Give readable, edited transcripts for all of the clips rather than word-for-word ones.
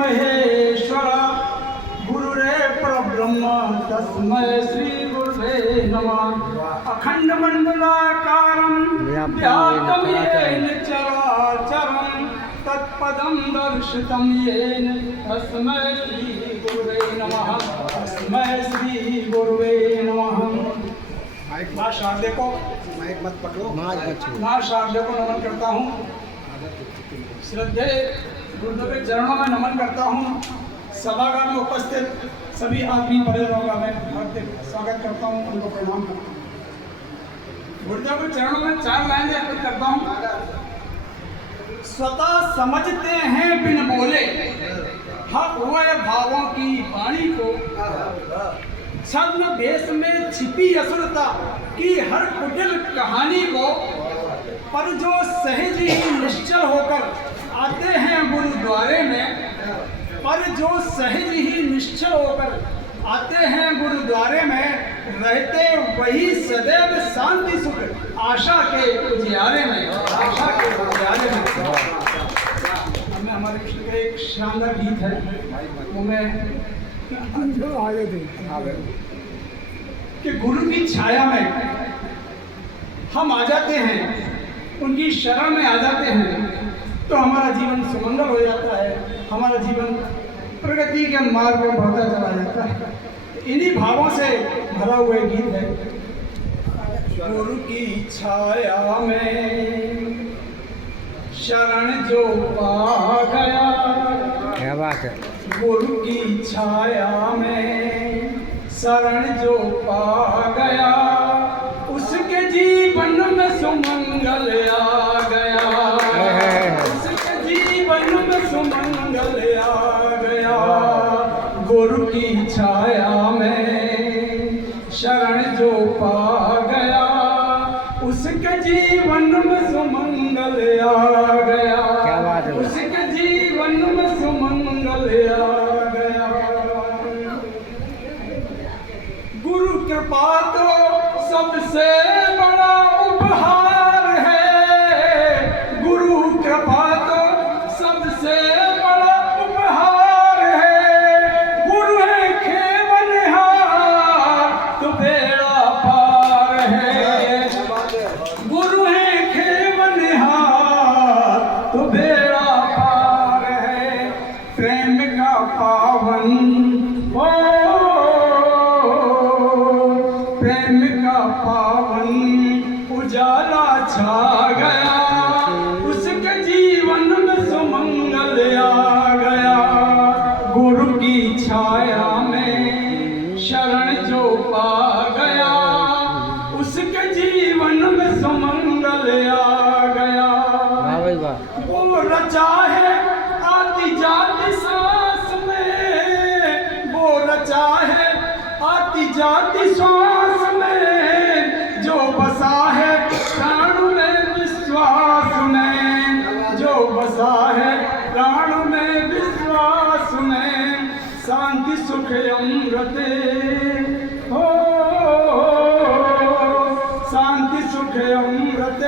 महेश्वर गुरुरेव परब्रह्म तस्मै श्री गुरुवे नमः। अखंड मंडलाकारं व्याप्तं येन चराचरं तत्पदं दर्शितं येन तस्मै श्री गुरुवे नमः। तस्मै श्री गुरुवे नमः। माँ शारदे को माँ शारदे को नमन करता हूँ। श्रद्धे गुरुदेव के चरणों में नमन करता हूँ। सभागार में उपस्थित सभी आदमी परिजनों का मैं हार्दिक स्वागत करता हूँ, उनको प्रणाम करता हूँ। गुरुदेव के चरणों में 4 लाइन अर्पित करता हूँ। स्वतः समझते हैं बिन बोले हक हुए भावों की वाणी को, छद्म भेष में छिपी असुरता की हर कुटिल कहानी को, पर जो सहज ही निश्चल होकर आते हैं गुरुद्वारे में, पर जो सहज ही निश्चल होकर आते हैं गुरुद्वारे में, रहते वही सदैव शांति सुख आशा के उजियारे में, आशा के उजियारे में। हमें हमारे कृष्ण का एक शानदार गीत है, वो मैं आगे कि गुरु की छाया में हम आ जाते हैं, उनकी शरण में आ जाते हैं तो हमारा जीवन सुमंगल हो जाता है, हमारा जीवन प्रगति के मार्ग में बढ़ता चला जाता है। इन्हीं भावों से भरा हुआ गीत है। गुरु की छाया में शरण जो पा गया, क्या बात है। गुरु की छाया में शरण जो पा गया, उसके जीवन में सुमंगल आ गया, उसके जीवन में सुमंगल आ गया। गुरु की छाया में शरण जो पा गया, उसके जीवन में सुमंगल आ गया, क्या बात है। उसके जीवन में सुमंगल आ गया। गुरु कृपा तो सबसे बड़ा उपहार है, गुरु कृपा तो सबसे बड़ा उपहार है। गुरु है खेवनहार तो बेड़ा पार है, गुरु है खेवनहार तो बेड़ा पार है। प्रेम का पावन प्रेम का पावन उजाला छा गया, उसके जीवन में सुमंगल आ गया। गुरु की छाया में शरण जो पा गया, उसके जीवन में सुमंगल आ गया। वो रचा है आती जाती सांस में, वो रचा है आती जाती सांस में, जो बसा है प्राण में विश्वास में, जो बसा है प्राण में विश्वास में। शांति सुख अमृत हो, शांति सुख अमृत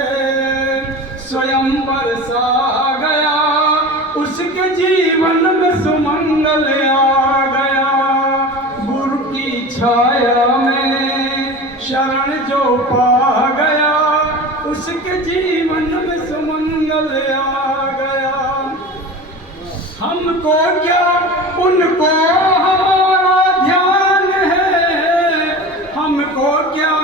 स्वयं बरसा गया, उसके जीवन में सुमंगल आ गया। गुरु की छाया में शरण जो पा गया, उसके जीवन में सुमंगल आ गया। हमको क्या उनको हमारा ध्यान है, हमको क्या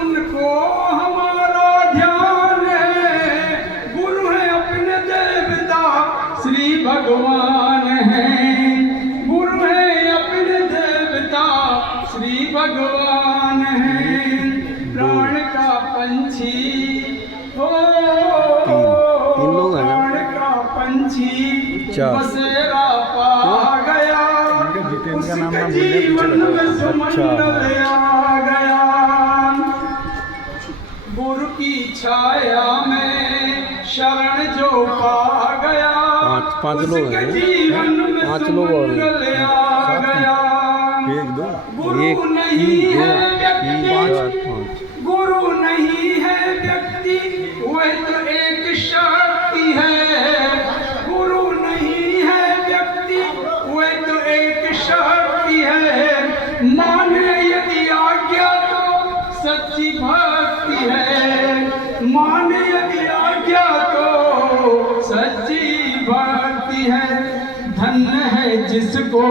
उनको हमारा ध्यान है। गुरु है अपने देवता श्री भगवान है, गुरु है अपने देवता श्री भगवान है। प्राण का पंछी हो, प्राण का पंछी बसेरा पा गया, उसके जीवन में सुमंगल आ गया। गुरु की छाया में शरण जो पा गया, 5 लोग हैं, जीवन में 5 लोग और सुमंगल आ गया। 1 2 गुरु नहीं है व्यक्ति, गुरु नहीं है व्यक्ति, वह तो एक शक्ति है। गुरु नहीं है व्यक्ति, धन्य है जिसको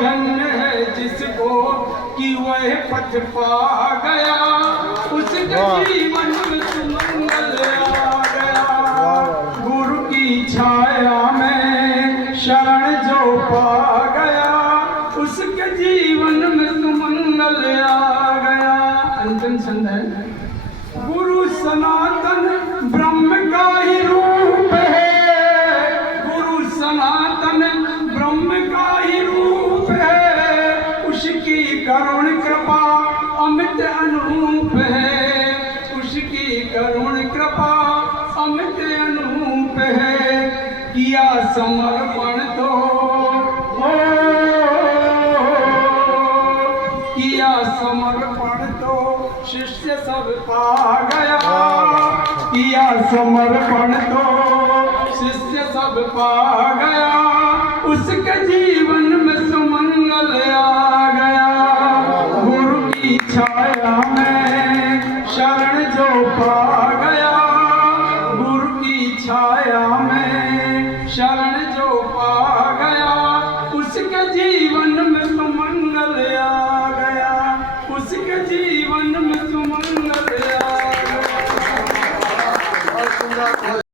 धन्य है जिसको कि वह पथ पा गया, उसके जीवन में सुमंगल आ गया। गुरु की छाया में शरण जो पा गया, उसके जीवन में सुमंगल आ गया। अंतिम छंद है। गुरु सनातन ब्रह्म का ही रूप है, गुरु सनातन ब्रह्म का ही रूप है, उसकी करुण कृपा अमित अनूप है, उसकी करुण कृपा अमित अनूप है। किया समर्पण तो किया समर्पण तो शिष्य सब पा गया, किया समर्पण तो शिष्य सब पा गया, उसके जीवन में सुमंगल आ गया। गुरु की छाया में शरण जो पा गया, गुरु की छाया में शरण जो पा गया, उसके जीवन